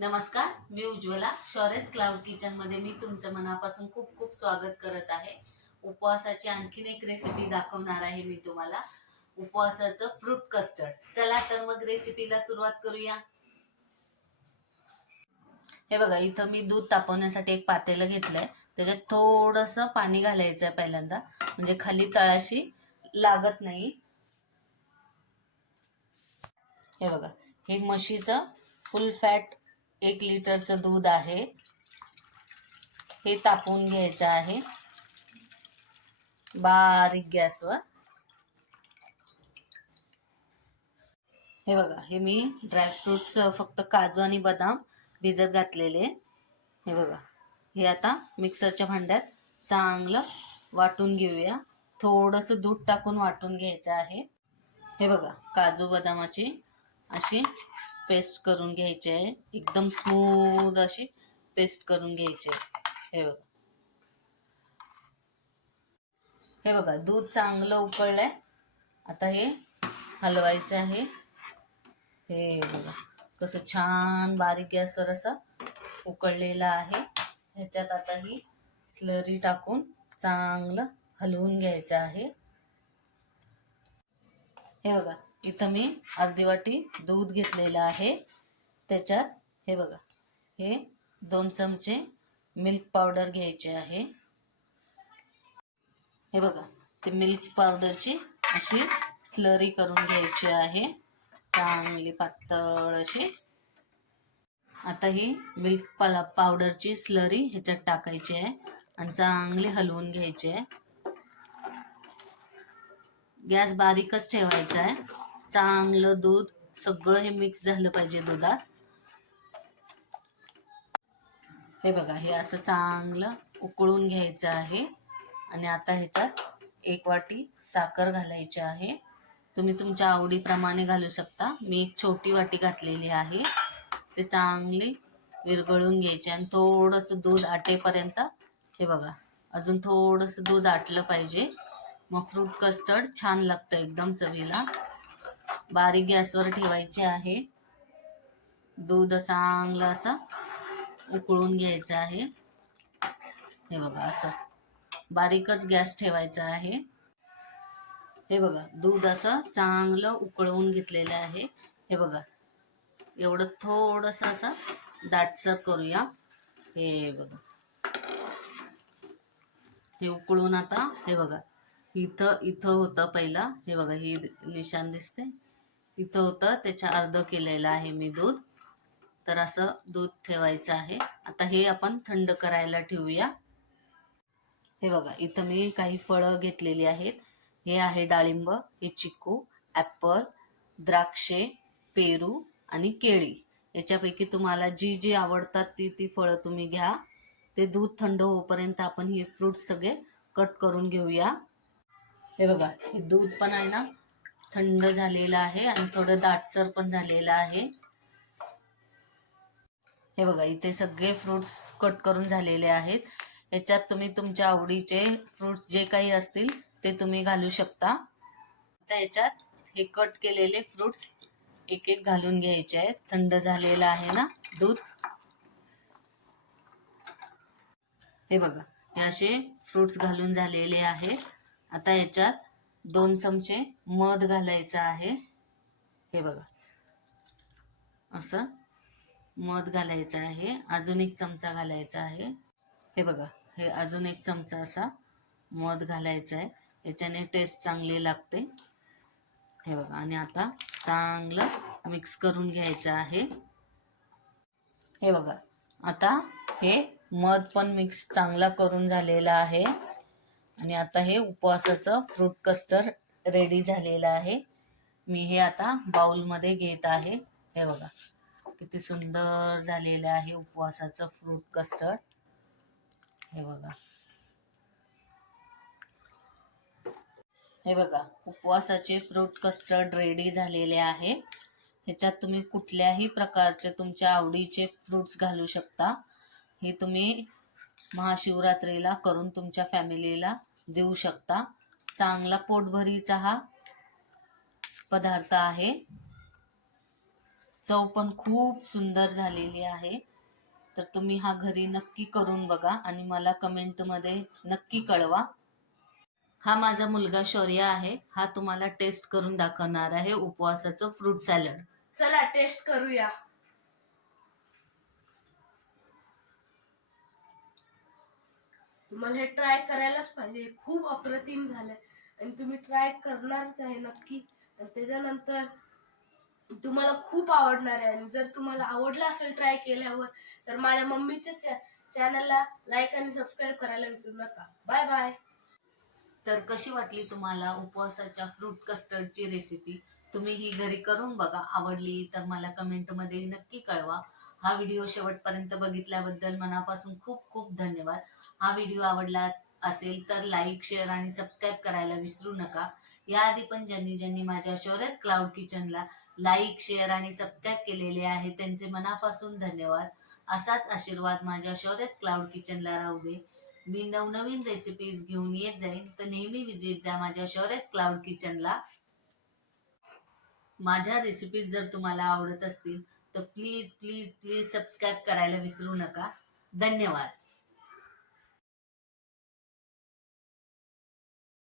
नमस्कार, मी Ujjwala. शॉरेज cloud kitchen मध्ये मी तुमचं मनापासून खूप खूप स्वागत करत आहे. उपवासाची आणखीन एक रेसिपी दाखवणार आहे मी तुम्हाला. उपवासाचं फ्रूट कस्टर्ड. चला तर मग रेसिपीला सुरुवात करूया. हे बघा, इथं मी दूध तापवण्यासाठी एक पातेलं घेतलंय. त्याच्यात थोडंसं पाणी घालायचं आहे पहिल्यांदा, म्हणजे खाली तळाशी लागत नाही. हे बघा, हे म्हशीचं फुल फॅट 1 लिटरचं दूध आहे. हे तापवून घ्यायचं आहे बारीक गॅसवर. हे बघा, हे मी ड्रायफ्रुट्स फक्त काजू आणि बदाम भिजत घातलेले. हे बघा, हे आता मिक्सरच्या भांड्यात चांगलं वाटून घेऊया. थोडंसं दूध टाकून वाटून घ्यायचं आहे. हे बघा, काजू बदामाची अशी पेस्ट करून घ्यायची आहे. एकदम स्मूथ अशी पेस्ट करून घ्यायची आहे. हे बघा, दूध चांगलं उकळलंय. आता हे हलवायचं आहे. हे बघा, कसं छान बारीक गॅसवर असं उकळलेलं आहे. ह्याच्यात आता ही स्लरी टाकून चांगलं हलवून घ्यायचं आहे. हे बघा, इथं मी अर्धी वाटी दूध घेतलेलं आहे. त्याच्यात हे बघा, हे 2 चमचे मिल्क पावडर घ्यायचे आहे. हे बघा, ते मिल्क पावडरची अशी स्लरी करून घ्यायची आहे, चांगली पातळ अशी. आता ही मिल्क पावडरची स्लरी ह्याच्यात टाकायची आहे आणि चांगली हलवून घ्यायची आहे. गॅस बारीकच ठेवायचा आहे. चांगलं दूध सगळं हे मिक्स झालं पाहिजे दुधात. हे बघा, हे असं चांगलं उकळून घ्यायचं आहे. आणि आता ह्याच्यात 1 वाटी साखर घालायची आहे. तुम्ही तुमच्या आवडीप्रमाणे घालू शकता. मी एक छोटी वाटी घातलेली आहे. ते चांगली विरघळून घ्यायचे आणि थोडंसं दूध आटेपर्यंत. हे बघा, अजून थोडंसं दूध आटलं पाहिजे, मग फ्रूट कस्टर्ड छान लागतं एकदम चवीला. बारीक गॅसवर ठेवायचे आहे. दूध चांगलं असं उकळून घ्यायचं आहे. हे बघा, असं बारीकच गॅस ठेवायचा आहे. हे बघा, दूध असं चांगलं उकळवून घेतलेलं आहे. हे बघा, एवढं थोडंसं असं दाटसर करूया. हे बघा, हे उकळून आता हे बघा, इथं इथं होतं पहिला. हे बघा, ही निशाण दिसते, इथं होतं, त्याच्या अर्ध केलेलं आहे मी दूध. तर असं दूध ठेवायचं आहे. आता हे आपण थंड करायला ठेवूया. हे बघा, इथं मी काही फळं घेतलेली आहेत. हे आहे डाळिंब, हे चिकू, ॲपल, द्राक्षे, पेरू आणि केळी. याच्यापैकी तुम्हाला जी जी आवडतात ती ती फळं तुम्ही घ्या. ते दूध थंड होईपर्यंत आपण हे फ्रूट्स सगळे कट करून घेऊया. हे बघा, हे दूध पण आहे ना, थंड झालेलं आहे आणि थोडं दाटसर पण झालेलं आहे. हे बघा, इथे सगळे फ्रूट्स कट करून झालेले आहेत. याच्यात तुम्ही तुमच्या आवडीचे फ्रूट्स जे काही असतील ते तुम्ही घालू शकता. आता याच्यात हे कट केलेले फ्रूट्स एक एक घालून घ्यायचे आहेत. थंड झालेलं आहे ना दूध. हे बघा, हे असे फ्रूट्स घालून झालेले आहेत. आता याच्यात 2 चमचे मध घालायचं आहे. हे बघा, असं मध घालायचं आहे. अजून 1 चमचा घालायचा आहे. हे बघा, हे अजून 1 चमचा असा मध घालायचा आहे. याच्याने टेस्ट चांगली लागते. हे बघा, आणि आता चांगलं मिक्स करून घ्यायचं आहे. हे बघा, आता हे मध पण मिक्स चांगला करून झालेला आहे. आणि आता हे उपवासाचं फ्रूट कस्टर्ड रेडी झालेलं आहे. मी हे आता बाउलमध्ये घेत आहे. हे बघा, किती सुंदर झालेलं आहे उपवासाचं फ्रूट कस्टर्ड. हे बघा, हे बघा, उपवासाचे फ्रूट कस्टर्ड रेडी झालेले आहे. ह्याच्यात तुम्ही कुठल्याही प्रकारचे तुमच्या आवडीचे फ्रूट्स घालू शकता. हे तुम्ही महाशिवरात्रीला करून तुमच्या फॅमिलीला देऊ शकता. चांगला पोटभरीचा हा पदार्थ आहे. चव पण खूप सुंदर झालेली आहे. तर तुम्ही हा घरी नक्की करून बघा आणि मला कमेंटमध्ये नक्की कळवा. हा माझा मुलगा शौर्य आहे. हा तुम्हाला टेस्ट करून दाखवणार आहे उपवासाचं फ्रूट सॅलड. चला टेस्ट करूया. तुम्हाला हे ट्राय करायलाच पाहिजे. खूप अप्रतिम झालंय आणि तुम्ही ट्राय करणारच आहे नक्की. आणि त्याच्यानंतर तुम्हाला खूप आवडणार आहे. आणि जर तुम्हाला आवडलं असेल ट्राय केल्यावर तर माझ्या मम्मीच्या चॅनलला लाईक आणि सबस्क्राईब करायला विसरू नका. Bye bye. तर कशी वाटली तुम्हाला उपवासाच्या फ्रूट कस्टर्डची रेसिपी? तुम्ही ही घरी करून बघा. आवडली तर मला कमेंटमध्ये नक्की कळवा. हा व्हिडिओ शेवटपर्यंत बघितल्याबद्दल मनापासून खूप खूप धन्यवाद. हा व्हिडिओ आवडला असेल तर लाईक, शेअर आणि सबस्क्राईब करायला विसरू नका. याआधी पण ज्यांनी ज्यांनी माझ्या शौर्यच क्लाउड किचनला लाईक, शेअर आणि सबस्क्राईब केलेले आहे त्यांचे मनापासून धन्यवाद. असाच आशीर्वाद माझ्या शौर्यच क्लाउड किचनला राहू दे. मी नवनवीन रेसिपीज घेऊन येत जाईन, तर नेहमी विजिट द्या माझ्या शौर्यच क्लाउड किचनला. माझ्या रेसिपीज जर तुम्हाला आवडत असतील तर प्लीज प्लीज प्लीज सबस्क्राईब करायला विसरू नका. धन्यवाद.